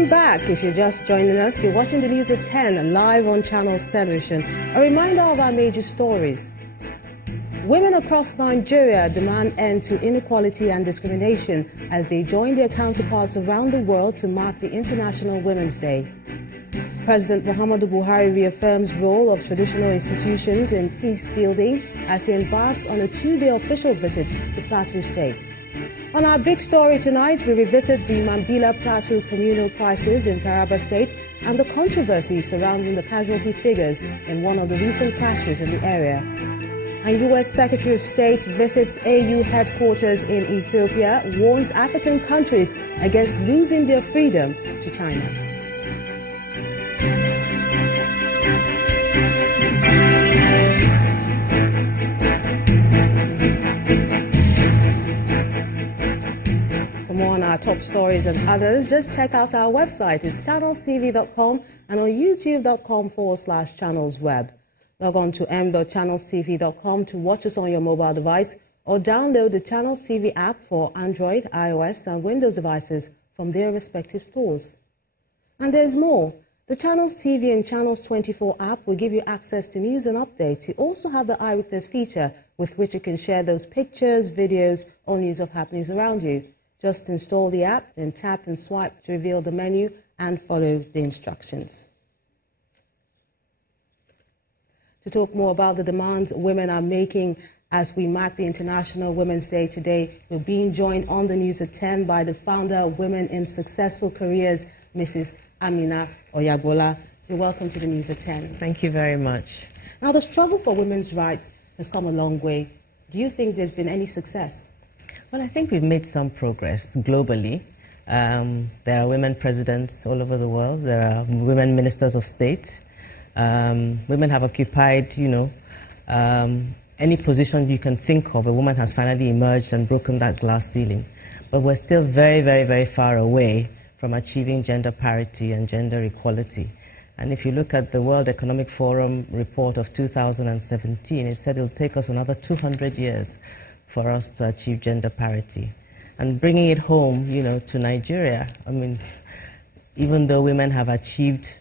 Welcome back. If you're just joining us, you're watching the news at 10 live on Channels Television. A reminder of our major stories. Women across Nigeria demand end to inequality and discrimination as they join their counterparts around the world to mark the International Women's Day. President Muhammadu Buhari reaffirms role of traditional institutions in peace building as he embarks on a 2-day official visit to Plateau State. On our big story tonight, we revisit the Mambila Plateau communal crisis in Taraba State and the controversy surrounding the casualty figures in one of the recent clashes in the area. And U.S. Secretary of State visits AU headquarters in Ethiopia, warns African countries against losing their freedom to China. For more on our top stories and others, just check out our website. It's channelstv.com and on youtube.com/channelsweb. Log on to m.channelstv.com to watch us on your mobile device or download the Channels TV app for Android, iOS and Windows devices from their respective stores. And there's more. The Channels TV and Channels 24 app will give you access to news and updates. You also have the Eyewitness feature with which you can share those pictures, videos or news of happenings around you. Just install the app, then tap and swipe to reveal the menu and follow the instructions. To talk more about the demands women are making as we mark the International Women's Day today, we're being joined on the news at 10 by the founder of Women in Successful Careers, Mrs. Amina Oyagbola. You're welcome to the news at 10. Thank you very much. Now, the struggle for women's rights has come a long way. Do you think there's been any success? Well, I think we've made some progress globally. There are women presidents all over the world. There are women ministers of state. Women have occupied, any position you can think of. A woman has finally emerged and broken that glass ceiling. But we're still very, very, very far away from achieving gender parity and gender equality. And if you look at the World Economic Forum report of 2017, it said it will take us another 200 years for us to achieve gender parity. And bringing it home, to Nigeria, I mean, even though women have achieved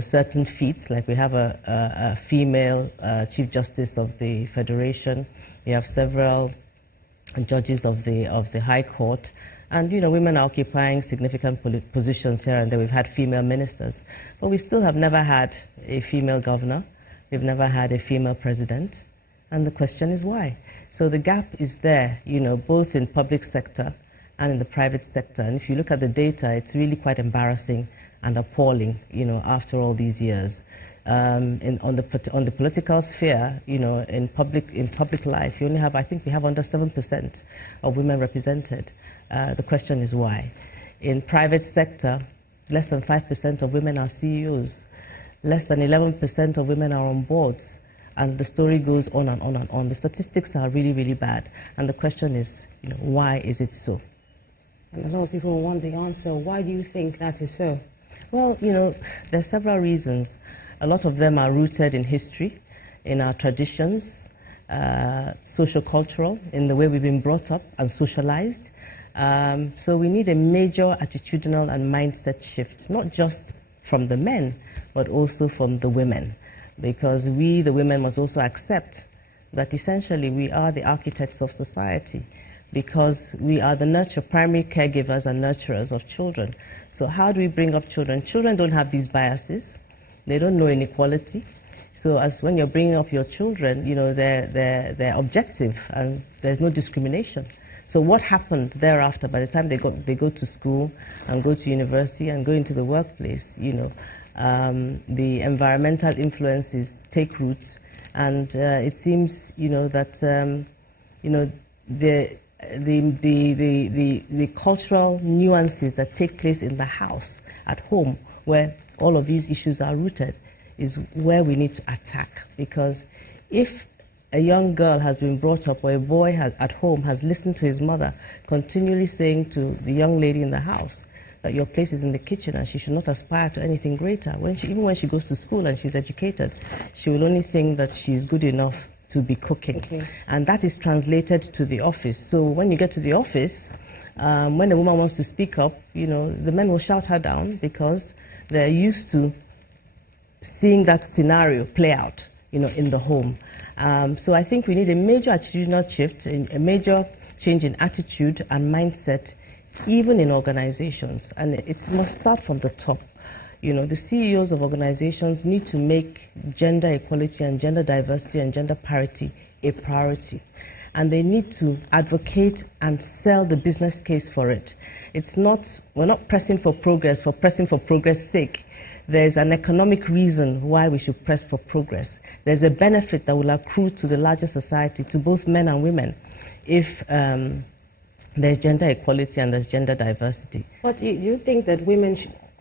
certain feats, like we have a female Chief Justice of the Federation, we have several judges of the High Court, and women are occupying significant positions here and there. We've had female ministers, but we still have never had a female governor. We've never had a female president, and the question is why. So the gap is there, both in public sector and in the private sector. And if you look at the data, it's really quite embarrassing and appalling, after all these years. On the political sphere, in public life, you only have, I think we have under 7% of women represented. The question is why. In private sector, less than 5% of women are CEOs. Less than 11% of women are on boards. And the story goes on and on and on. The statistics are really, really bad. And the question is, why is it so? And a lot of people want the answer. Why do you think that is so? Well, there are several reasons. A lot of them are rooted in history, in our traditions, socio-cultural, in the way we've been brought up and socialized. So we need a major attitudinal and mindset shift, not just from the men, but also from the women. Because we, the women, must also accept that essentially we are the architects of society, because we are the primary caregivers and nurturers of children. So how do we bring up children? Children don't have these biases. They don't know inequality. So as when you're bringing up your children, they're objective and there's no discrimination. So what happened thereafter, by the time they go to school and go to university and go into the workplace, the environmental influences take root, and it seems, that the cultural nuances that take place in the house, at home, where all of these issues are rooted, is where we need to attack. Because if a young girl has been brought up, or a boy at home has listened to his mother continually saying to the young lady in the house that your place is in the kitchen and she should not aspire to anything greater, even when she goes to school and she's educated, she will only think that she's good enough to be cooking. And that is translated to the office. So when you get to the office, when a woman wants to speak up, the men will shout her down because they're used to seeing that scenario play out, in the home. So I think we need a major attitudinal shift, a major change in attitude and mindset, even in organizations. And it must start from the top. The CEOs of organizations need to make gender equality and gender diversity and gender parity a priority. And they need to advocate and sell the business case for it. We're not pressing for progress' sake. There's an economic reason why we should press for progress. There's a benefit that will accrue to the larger society, to both men and women, if there's gender equality and there's gender diversity. But do you think that women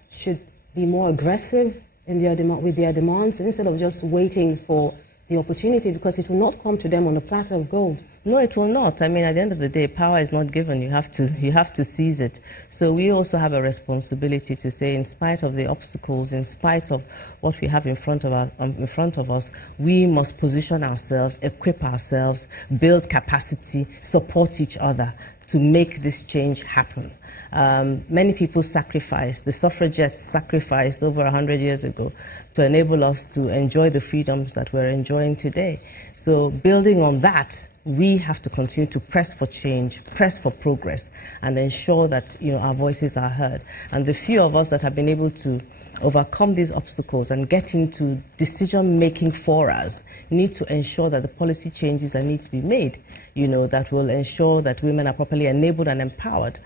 should be more aggressive in with their demands instead of just waiting for the opportunity, because it will not come to them on a platter of gold? No, it will not. I mean, at the end of the day, power is not given. You have to seize it. So we also have a responsibility to say, in spite of the obstacles, in spite of what we have in front of us, we must position ourselves, equip ourselves, build capacity, support each other to make this change happen. Many people sacrificed. The suffragettes sacrificed over 100 years ago to enable us to enjoy the freedoms that we're enjoying today. So building on that, we have to continue to press for change, press for progress, and ensure that our voices are heard. And the few of us that have been able to overcome these obstacles and get into decision-making for us need to ensure that the policy changes that need to be made, that will ensure that women are properly enabled and empowered,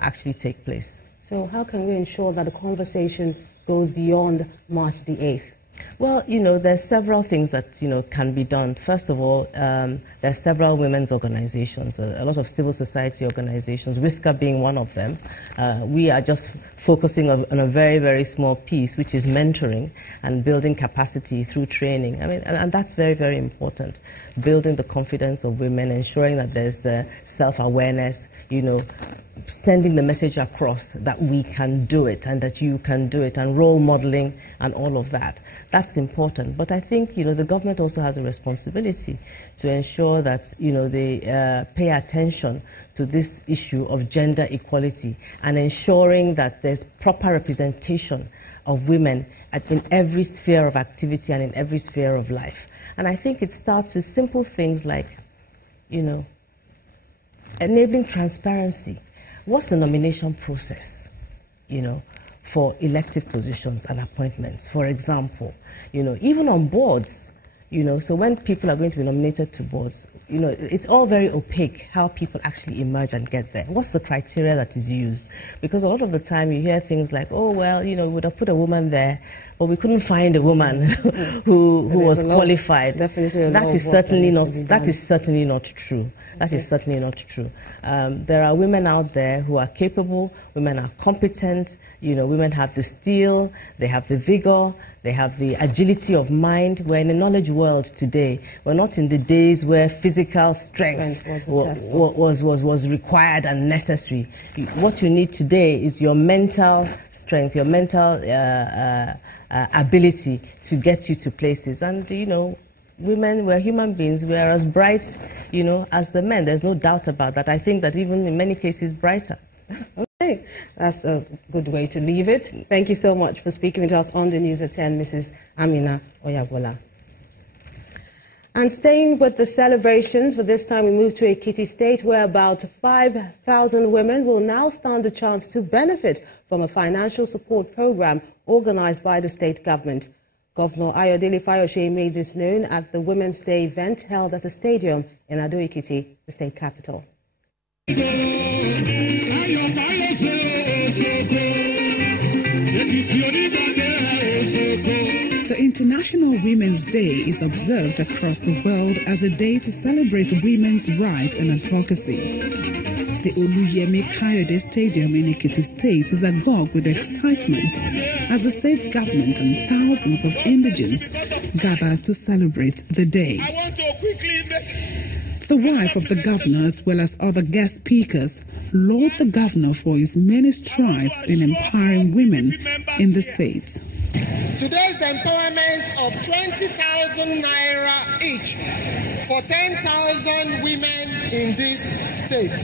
actually take place. So how can we ensure that the conversation goes beyond March the 8th? Well, there's several things that, can be done. First of all, there's several women's organizations, a lot of civil society organizations, WISCA being one of them. We are just focusing on a very, very small piece, which is mentoring and building capacity through training. I mean, and that's very, very important. Building the confidence of women, ensuring that there's self-awareness, sending the message across that we can do it and that you can do it, and role modeling and all of that. That's important. But I think, the government also has a responsibility to ensure that, they pay attention to this issue of gender equality and ensuring that there's proper representation of women in every sphere of activity and in every sphere of life. And I think it starts with simple things like, enabling transparency. What's the nomination process, for elective positions and appointments? For example, even on boards, so when people are going to be nominated to boards, it's all very opaque how people actually emerge and get there. What's the criteria that is used? Because a lot of the time you hear things like, oh, well, we would have put a woman there, but we couldn't find a woman who was qualified. Definitely that is certainly not true. That is certainly not true. There are women out there who are capable, women are competent, women have the steel, they have the vigor, they have the agility of mind. We're in a knowledge world today. We're not in the days where physical strength was required and necessary. What you need today is your mental strength, your mental ability to get you to places. And, women, we're human beings, we're as bright, as the men. There's no doubt about that. I think that even in many cases, brighter. Okay, that's a good way to leave it. Thank you so much for speaking with us on the News at 10, Mrs. Amina Oyabola. And staying with the celebrations, for this time we move to Ekiti State, where about 5,000 women will now stand a chance to benefit from a financial support program organized by the state government. Governor Ayodele Fayose made this known at the Women's Day event held at a stadium in Ado-Ekiti, the state capital. The International Women's Day is observed across the world as a day to celebrate women's rights and advocacy. The Oluyemi Kayode Stadium in Ekiti State is agog with excitement as the state government and thousands of indigents gather to celebrate the day. The wife of the governor, as well as other guest speakers, laud the governor for his many strides in empowering women in the state. Today's empowerment of 20,000 naira each for 10,000 women in this state.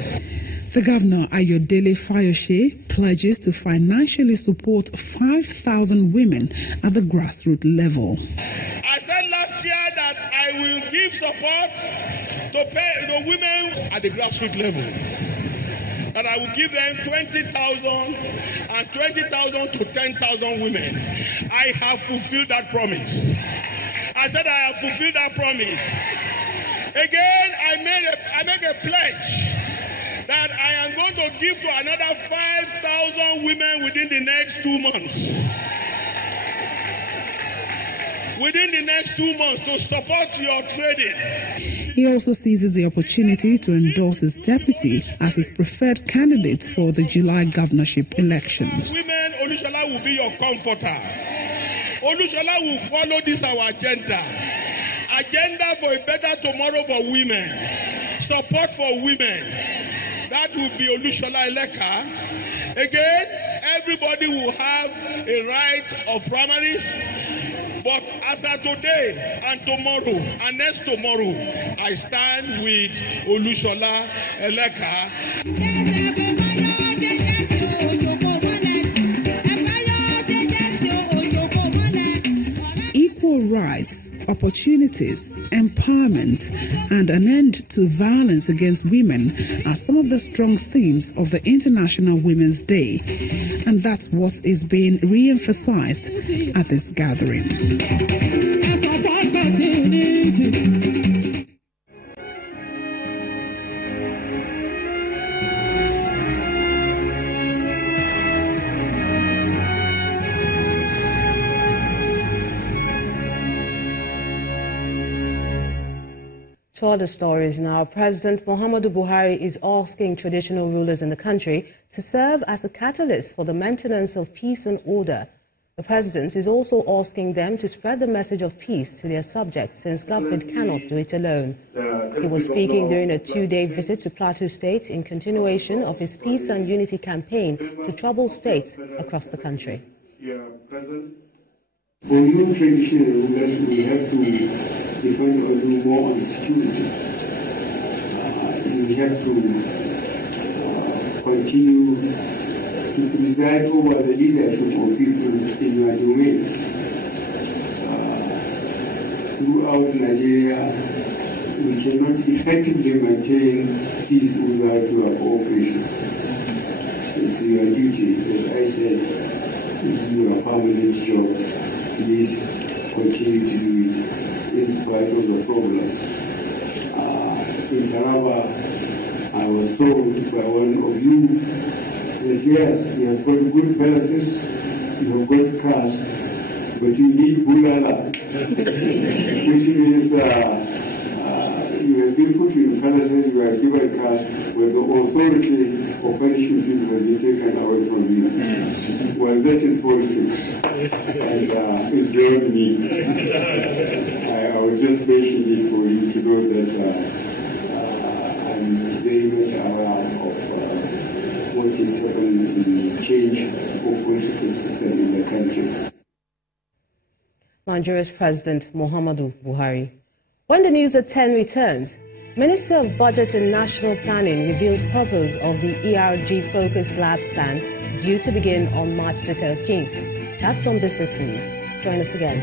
The governor, IWD Fayose, pledges to financially support 5,000 women at the grassroots level. I said last year that I will give support to pay the women at the grassroots level. That I will give them 20,000 and 20,000 to 10,000 women. I have fulfilled that promise. I said I have fulfilled that promise. Again, I make a pledge that I am going to give to another 5,000 women within the next 2 months. Within the next 2 months to support your trading. He also seizes the opportunity to endorse his deputy as his preferred candidate for the July governorship election. Women, Olushola will be your comforter. Olushola will follow this our agenda. Agenda for a better tomorrow for women. Support for women. That will be Olushola Eleka. Again, everybody will have a right of primaries. But as of today and tomorrow and next tomorrow, I stand with Olushola Eleka. Equal rights, opportunities, empowerment, and an end to violence against women are some of the strong themes of the International Women's Day, and that's what is being re-emphasized at this gathering. To other stories now, President Muhammadu Buhari is asking traditional rulers in the country to serve as a catalyst for the maintenance of peace and order. The president is also asking them to spread the message of peace to their subjects, since government cannot do it alone. He was speaking during a 2-day visit to Plateau State in continuation of his peace and unity campaign to troubled states across the country. For new traditional rulers, we have to defend or do more on security. We have to continue to preside over the leadership of people in your domains. Throughout Nigeria, we cannot effectively maintain peace without your cooperation. It's your duty, as I said, it's your permanent job. Please continue to do it in spite of the problems. In Taraba, I was told by one of you that yes, you have got good palaces, you have got cars, but you need bulala, which means you have been put in palaces, you are given cars, but the authority of punishing people has been taken away from you. Well, that is politics, and it's beyond me. I was just mentioning it for you to know that I'm very much aware of what is happening in the change of political system in the country. Nigeria's President Muhammadu Buhari. When the news at 10 returns, Minister of Budget and National Planning reveals purpose of the ERG Focus Labs plan due to begin on March the 13th. That's on Business News. Join us again.